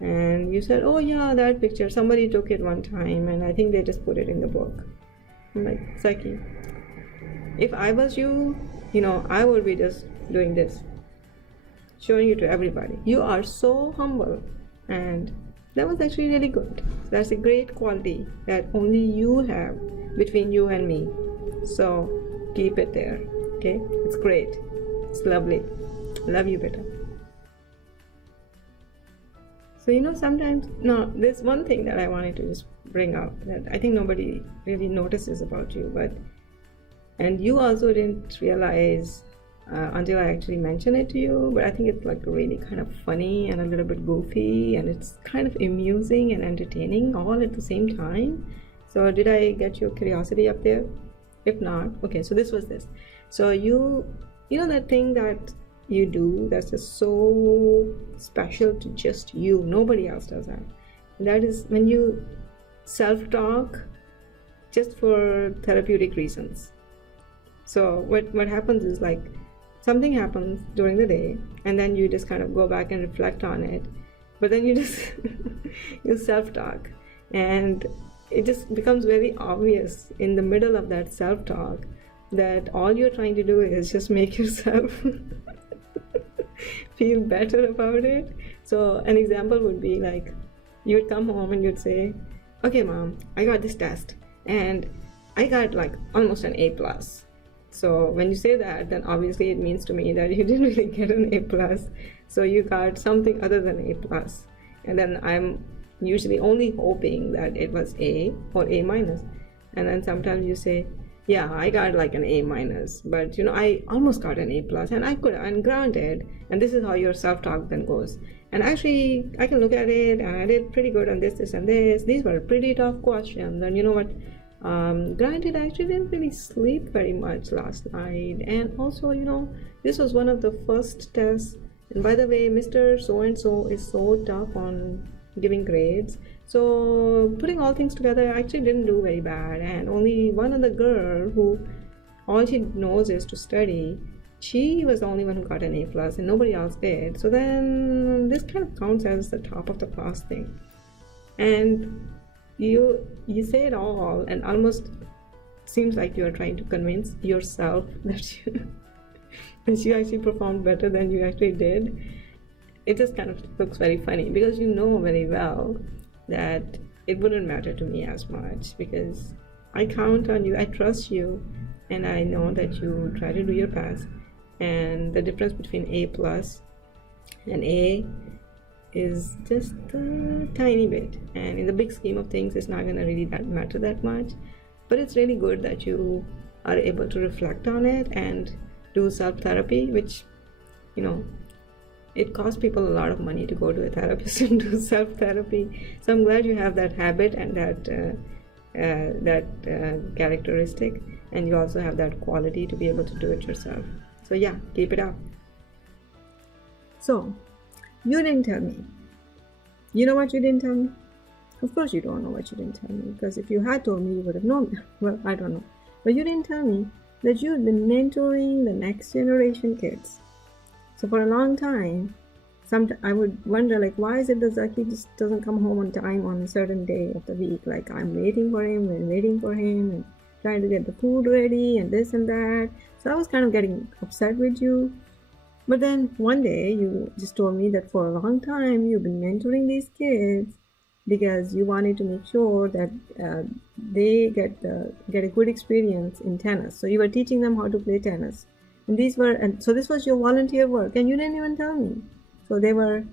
And you said, oh yeah, that picture, somebody took it one time and I think they just put it in the book. I'm like, Zaki, if I was you, I would be just doing this, showing you to everybody. You are so humble, and that was actually really good. That's a great quality that only you have between you and me. So keep it there, okay? It's great. It's lovely. Love you, better. So sometimes, there's one thing that I wanted to just bring up that I think nobody really notices about you, and you also didn't realize until I actually mentioned it to you, but I think it's like really kind of funny and a little bit goofy, and it's kind of amusing and entertaining all at the same time. So did I get your curiosity up there? If not, okay, so this was this. So you know that thing that you do that's just so special to just you, nobody else does that. And that is when you self-talk just for therapeutic reasons. So what happens is like something happens during the day, and then you just kind of go back and reflect on it, but then you just you self-talk, and it just becomes very obvious in the middle of that self-talk that all you're trying to do is just make yourself feel better about it. So an example would be like, you would come home and you'd say, okay mom, I got this test and I got like almost an A plus. So when you say that, then obviously it means to me that you didn't really get an A plus, so you got something other than A plus. And then I'm usually only hoping that it was A or A minus. And then sometimes you say, yeah, I got like an A minus, but you know, I almost got an A plus, and I could, and granted, and this is how your self-talk then goes. And actually, I can look at it, and I did pretty good on this, this, and this. These were pretty tough questions, and you know what? Granted, I actually didn't really sleep very much last night, and also, you know, this was one of the first tests. And by the way, Mr. So-and-so is so tough on giving grades. So putting all things together, I actually didn't do very bad, and only one other girl who all she knows is to study, she was the only one who got an A plus, and nobody else did. So then this kind of counts as the top of the class thing. And you say it all, and almost seems like you are trying to convince yourself that you actually performed better than you actually did. It just kind of looks very funny because you know very well that it wouldn't matter to me as much, because I count on you, I trust you, and I know that you try to do your best. And the difference between A plus and A is just a tiny bit, and in the big scheme of things it's not going to really matter that much. But it's really good that you are able to reflect on it and do self-therapy, which, you know, it costs people a lot of money to go to a therapist and do self-therapy. So I'm glad you have that habit and that characteristic, and you also have that quality to be able to do it yourself. So yeah, keep it up. So you didn't tell me. You know what you didn't tell me? Of course you don't know what you didn't tell me, because if you had told me, you would have known. Well, I don't know. But you didn't tell me that you've been mentoring the next generation kids. So for a long time, I would wonder, like, why is it that Zaki just doesn't come home on time on a certain day of the week? Like, I'm waiting for him and trying to get the food ready and this and that. So I was kind of getting upset with you. But then one day you just told me that for a long time you've been mentoring these kids because you wanted to make sure that they get a good experience in tennis. So you were teaching them how to play tennis. And so this was your volunteer work, and you didn't even tell me. So they're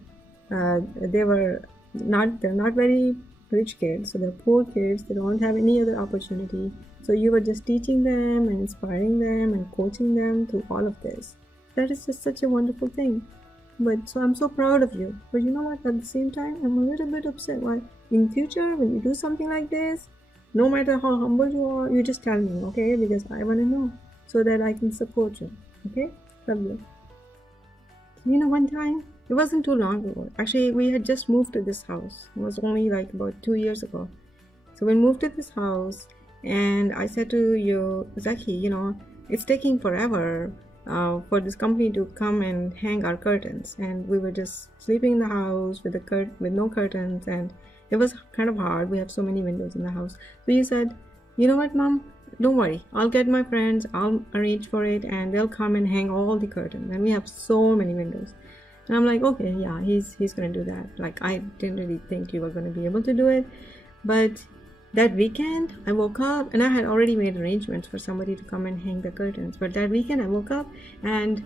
not very rich kids, so they're poor kids. They don't have any other opportunity. So you were just teaching them and inspiring them and coaching them through all of this. That is just such a wonderful thing. But so I'm so proud of you. But you know what? At the same time, I'm a little bit upset. Why? In future, when you do something like this, no matter how humble you are, you just tell me, okay? Because I want to know, so that I can support you. Okay? Love you. You know, one time, it wasn't too long ago. Actually, we had just moved to this house. It was only like about 2 years ago. So we moved to this house, and I said to you, Zaki, you know, it's taking forever for this company to come and hang our curtains. And we were just sleeping in the house with no curtains, and it was kind of hard. We have so many windows in the house. So you said, you know what, Mom? Don't worry, I'll get my friends, I'll arrange for it, and they'll come and hang all the curtains. And we have so many windows. And I'm like, okay, yeah, he's gonna do that. Like, I didn't really think you were gonna be able to do it. But that weekend, I woke up, and I had already made arrangements for somebody to come and hang the curtains. But that weekend, I woke up, and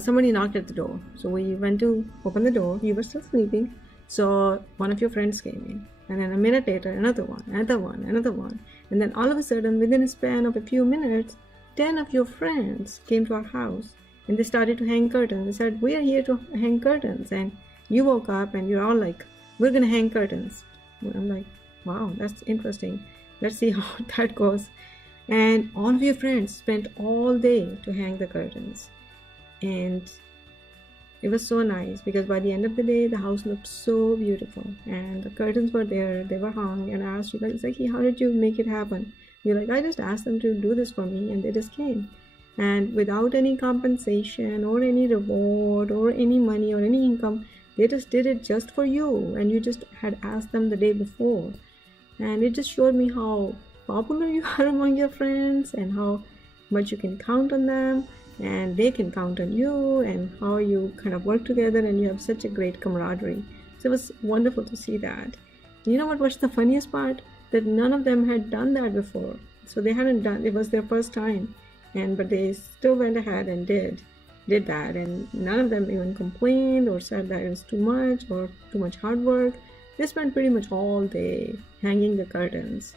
somebody knocked at the door. So we went to open the door. You were still sleeping. So one of your friends came in. And then a minute later, another one. And then all of a sudden, within a span of a few minutes, 10 of your friends came to our house. And they started to hang curtains. They said, we are here to hang curtains. And you woke up and you're all like, we're going to hang curtains. I'm like, wow, that's interesting. Let's see how that goes. And all of your friends spent all day to hang the curtains. And it was so nice, because by the end of the day, the house looked so beautiful. And the curtains were there, they were hung. And I asked you, like, Zaki, how did you make it happen? You're like, I just asked them to do this for me and they just came. And without any compensation or any reward or any money or any income, they just did it just for you, and you just had asked them the day before. And it just showed me how popular you are among your friends and how much you can count on them and they can count on you, and how you kind of work together and you have such a great camaraderie. So it was wonderful to see that. You know what was the funniest part? That none of them had done that before. So they hadn't done, it was their first time. But they still went ahead and did that, and none of them even complained or said that it was too much or too much hard work. They spent pretty much all day hanging the curtains,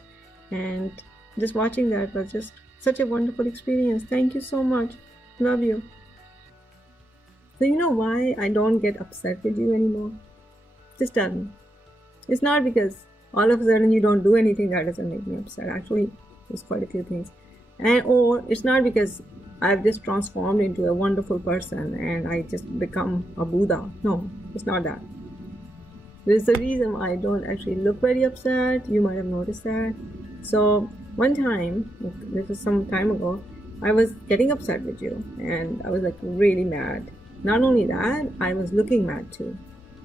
and just watching that was just such a wonderful experience. Thank you so much. Love you. So you know why I don't get upset with you anymore? Just tell me. It's not because all of a sudden you don't do anything that doesn't make me upset. Actually, there's quite a few things. Or it's not because I've just transformed into a wonderful person and I just become a Buddha. No, it's not that. There's a reason why I don't actually look very upset. You might have noticed that. So one time, this was some time ago, I was getting upset with you and I was like really mad. Not only that, I was looking mad too.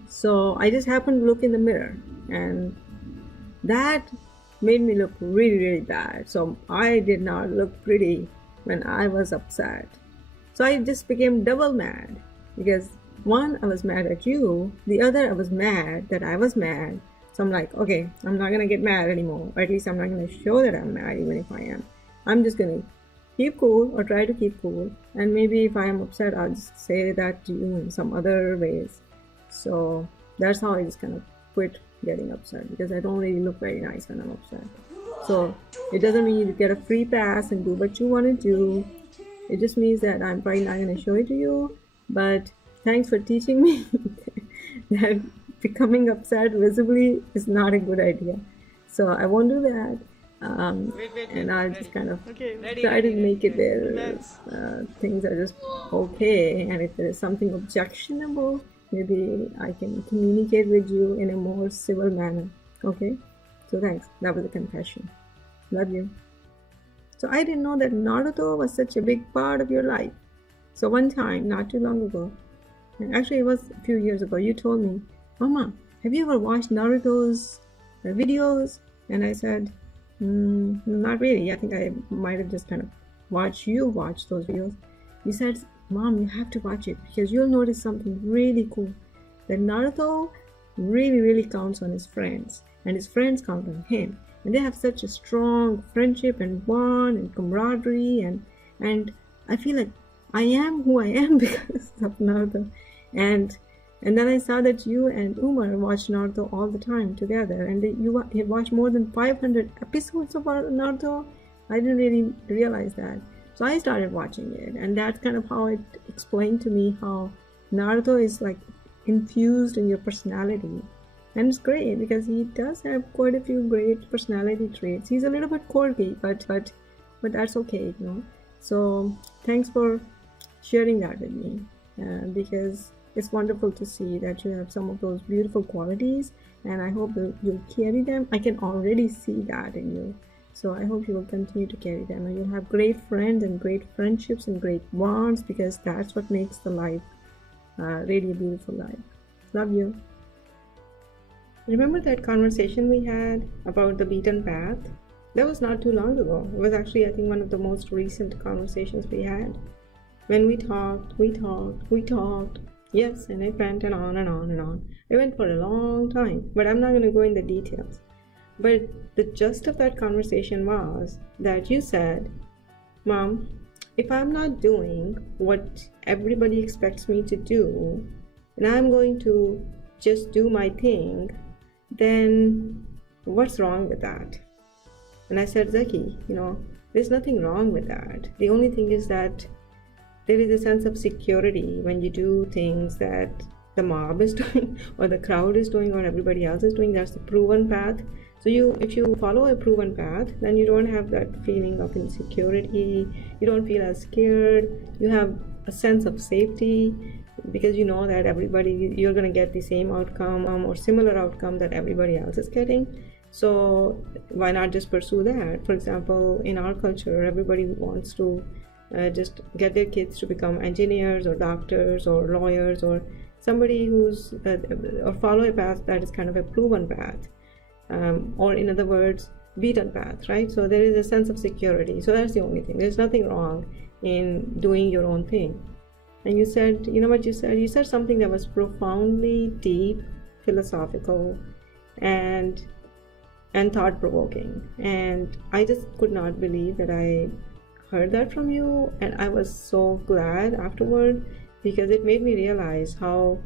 So I just happened to look in the mirror, and that made me look really, really bad. So I did not look pretty when I was upset. So I just became double mad, because one, I was mad at you, the other, I was mad that I was mad. So I'm like, okay, I'm not gonna get mad anymore, or at least I'm not gonna show that I'm mad, even if I am. I'm just gonna keep cool, or try to keep cool, and maybe if I am upset, I'll just say that to you in some other ways. So that's how I just kind of quit getting upset, because I don't really look very nice when I'm upset. So it doesn't mean you get a free pass and do what you want to do. It just means that I'm probably not going to show it to you. But thanks for teaching me that becoming upset visibly is not a good idea. So I won't do that. And I'll just kind of try to make it where things are just okay. And if there is something objectionable, maybe I can communicate with you in a more civil manner. Okay? So thanks. That was a confession. Love you. So I didn't know that Naruto was such a big part of your life. So one time, not too long ago, and actually it was a few years ago, you told me, Mama, have you ever watched Naruto's videos? And I said, not really. I think I might have just kind of watched you watch those videos. You said, Mom, you have to watch it because you'll notice something really cool. That Naruto really, really counts on his friends, and his friends count on him. And they have such a strong friendship and bond and camaraderie, and I feel like I am who I am because of Naruto. And then I saw that you and Umar watch Naruto all the time together, and you watch more than 500 episodes of Naruto. I didn't really realize that. So I started watching it, and that's kind of how it explained to me how Naruto is like infused in your personality. And it's great because he does have quite a few great personality traits. He's a little bit quirky, but that's okay, you know. So thanks for sharing that with me, because it's wonderful to see that you have some of those beautiful qualities, and I hope that you'll carry them. I can already see that in you. So I hope you will continue to carry them, and you'll have great friends and great friendships and great bonds, because that's what makes the life really a beautiful life. Love you. Remember that conversation we had about the beaten path? That was not too long ago. It was actually, I think, one of the most recent conversations we had. When we talked. Yes, and it went and on and on and on. It went for a long time, but I'm not going to go into the details. But the gist of that conversation was that you said, Mom, if I'm not doing what everybody expects me to do, and I'm going to just do my thing, then what's wrong with that? And I said, Zaki, there's nothing wrong with that. The only thing is that there is a sense of security when you do things that the mob is doing or the crowd is doing or everybody else is doing. That's the proven path. So if you follow a proven path, then you don't have that feeling of insecurity. You don't feel as scared. You have a sense of safety because you know that you're going to get the same outcome or similar outcome that everybody else is getting. So why not just pursue that? For example, in our culture, everybody wants to just get their kids to become engineers or doctors or lawyers or somebody who's or follow a path that is kind of a proven path, or in other words, beaten path, right? So there is a sense of security. So that's the only thing. There's nothing wrong in doing your own thing. And you said, you know what you said? You said something that was profoundly deep, philosophical, and thought-provoking. And I just could not believe that I heard that from you. And I was so glad afterward, because it made me realize how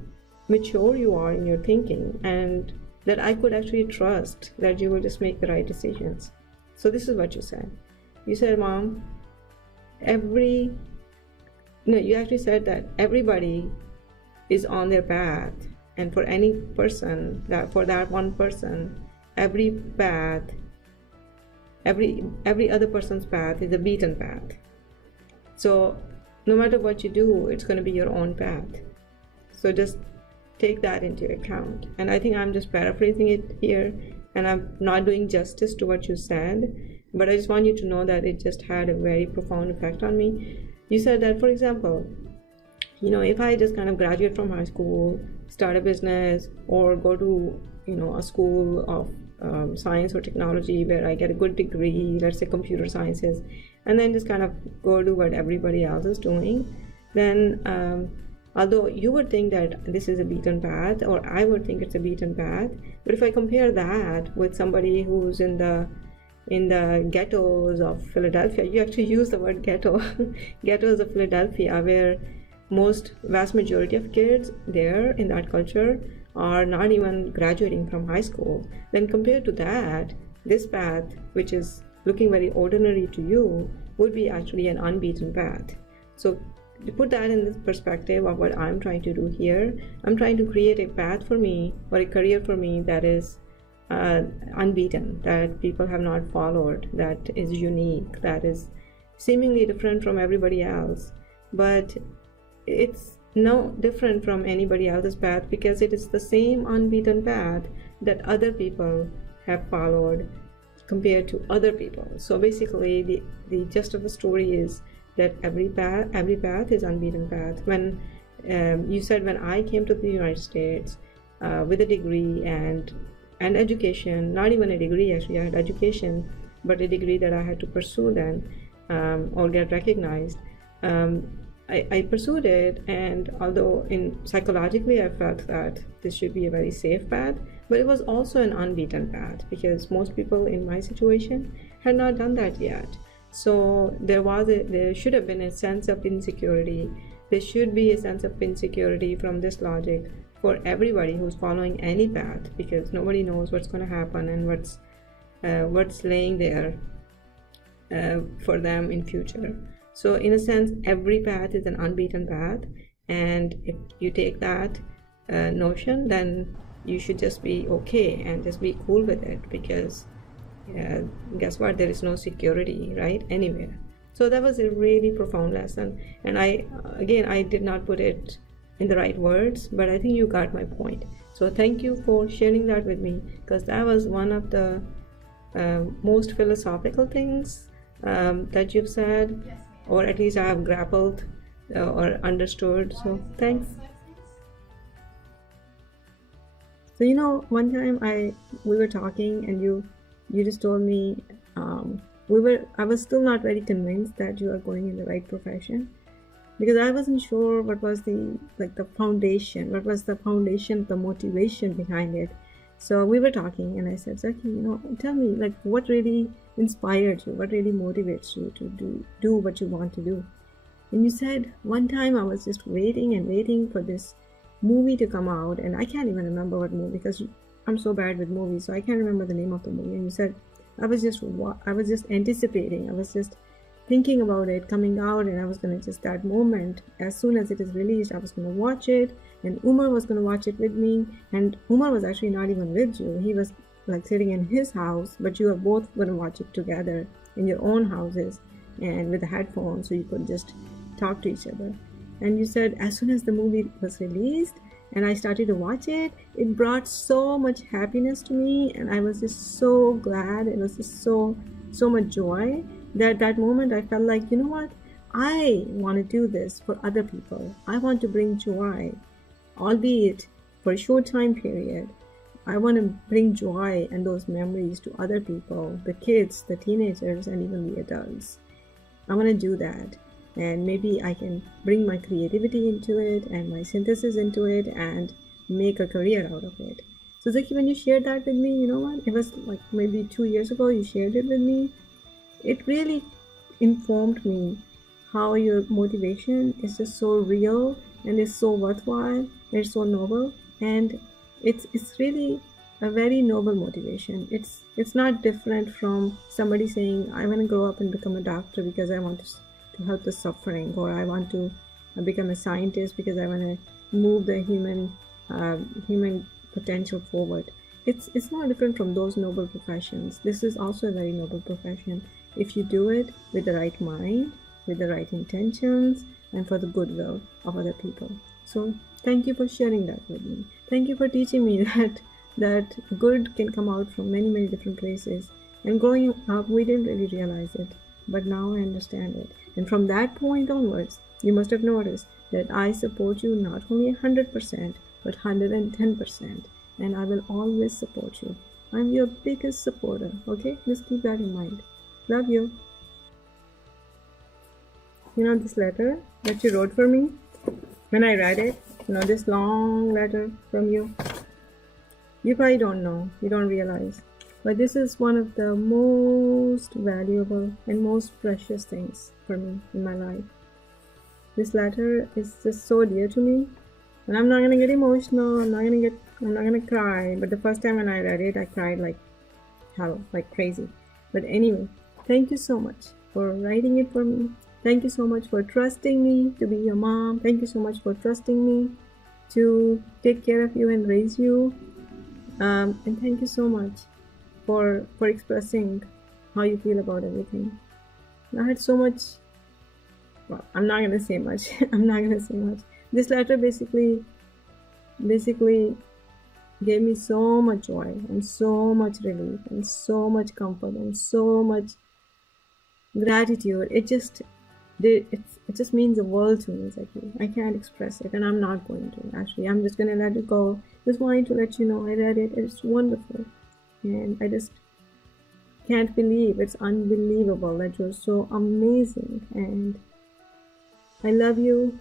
mature you are in your thinking, and that I could actually trust that you will just make the right decisions. So this is what you said. You said, Mom, you actually said that everybody is on their path, and for any person, for that one person, every path, every other person's path is a beaten path. So no matter what you do, it's going to be your own path. So just take that into account. And I think I'm just paraphrasing it here, and I'm not doing justice to what you said, but I just want you to know that it just had a very profound effect on me. You said that, for example, if I just kind of graduate from high school, start a business, or go to a school of science or technology where I get a good degree, let's say computer sciences, and then just kind of go do what everybody else is doing, then although you would think that this is a beaten path, or I would think it's a beaten path, but if I compare that with somebody who's in the ghettos of Philadelphia, you actually use the word ghetto, ghettos of Philadelphia, where vast majority of kids there in that culture are not even graduating from high school, then compared to that, this path, which is looking very ordinary to you, would be actually an unbeaten path. So to put that in this perspective of what I'm trying to do here, I'm trying to create a path for me, or a career for me, that is unbeaten, that people have not followed, that is unique, that is seemingly different from everybody else, but it's no different from anybody else's path, because it is the same unbeaten path that other people have followed compared to other people. So basically the gist of the story is that every path is unbeaten path. When you said, when I came to the United States with a degree and education, not even a degree actually, I had education, but a degree that I had to pursue then or get recognized, I pursued it, and although psychologically I felt that this should be a very safe path, but it was also an unbeaten path, because most people in my situation had not done that yet. So there should have been a sense of insecurity. There should be a sense of insecurity from this logic for everybody who's following any path, because nobody knows what's going to happen and what's laying there for them in future. So in a sense, every path is an unbeaten path, and if you take that notion, then you should just be okay and just be cool with it, because guess what, there is no security right anywhere. So that was a really profound lesson, and I did not put it in the right words, but I think you got my point. So thank you for sharing that with me, because that was one of the most philosophical things that you've said. Yes. Or at least I have grappled or understood. So thanks. So one time we were talking, and you just told me I was still not very convinced that you are going in the right profession, because I wasn't sure what was the foundation, the motivation behind it. So we were talking, and I said, Zaki, tell me, what really inspired you, what really motivates you to do what you want to do? And you said, one time I was just waiting for this movie to come out, and I can't even remember what movie, because I'm so bad with movies, so I can't remember the name of the movie. And you said, I was just anticipating, I was just thinking about it coming out, and I was going to just, that moment, as soon as it is released, I was going to watch it, and Umar was going to watch it with me. And Umar was actually not even with you, he was sitting in his house, but you are both going to watch it together in your own houses and with the headphones, so you could just talk to each other. And you said, as soon as the movie was released, and I started to watch it, it brought so much happiness to me, and I was just so glad. It was just so much joy that that moment I felt like, you know what, I want to do this for other people. I want to bring joy, albeit for a short time period. I want to bring joy and those memories to other people, the kids, the teenagers, and even the adults. I want to do that. And maybe I can bring my creativity into it and my synthesis into it and make a career out of it. So, Zaki, when you shared that with me, you know what? It was like maybe 2 years ago you shared it with me. It really informed me how your motivation is just so real and is so worthwhile. It's so noble, and it's really a very noble motivation. It's not different from somebody saying, I want to grow up and become a doctor because I want to help the suffering, or I want to become a scientist because I want to move the human potential forward. It's not different from those noble professions. This is also a very noble profession if you do it with the right mind, with the right intentions, and for the goodwill of other people. So thank you for sharing that with me. Thank you for teaching me that good can come out from many different places. And growing up, we didn't really realize it, but now I understand it. And from that point onwards, you must have noticed that I support you not only 100%, but 110%. And I will always support you. I'm your biggest supporter, okay? Just keep that in mind. Love you. You know this letter that you wrote for me? When I read it, you know, this long letter from you, you probably don't know, you don't realize, but this is one of the most valuable and most precious things for me in my life. This letter is just so dear to me, and I'm not gonna get emotional, I'm not gonna cry, but the first time when I read it, I cried like hell, like crazy. But anyway, thank you so much for writing it for me. Thank you so much for trusting me to be your mom. Thank you so much for trusting me to take care of you and raise you. And thank you so much for expressing how you feel about everything. I had so much. Well, I'm not gonna say much. I'm not gonna say much. This letter basically gave me so much joy and so much relief and so much comfort and so much gratitude. It just means the world to me, Zaki. I can't express it, and I'm not going to. Actually, I'm just gonna let it go. Just wanting to let you know I read it. It's wonderful, and I just can't believe, it's unbelievable that you're so amazing. And I love you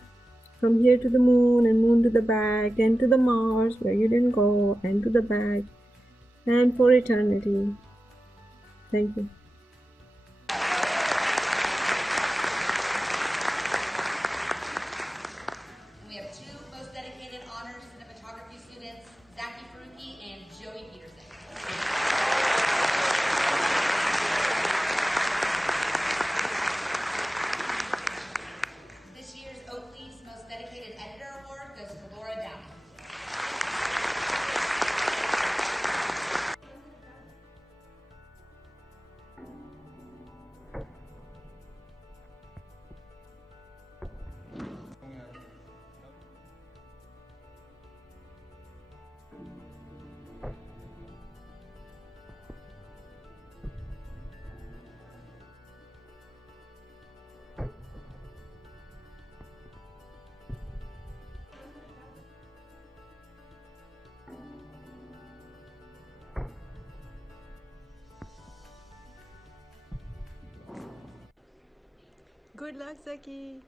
from here to the moon, and moon to the back, and to the Mars where you didn't go, and to the back, and for eternity. Thank you. We have two most dedicated honors cinematography students, Zaki Faruqi and Joey Peterson. This year's Oakley's most dedicated editor award goes to Laura Downey. Good luck, Zaki.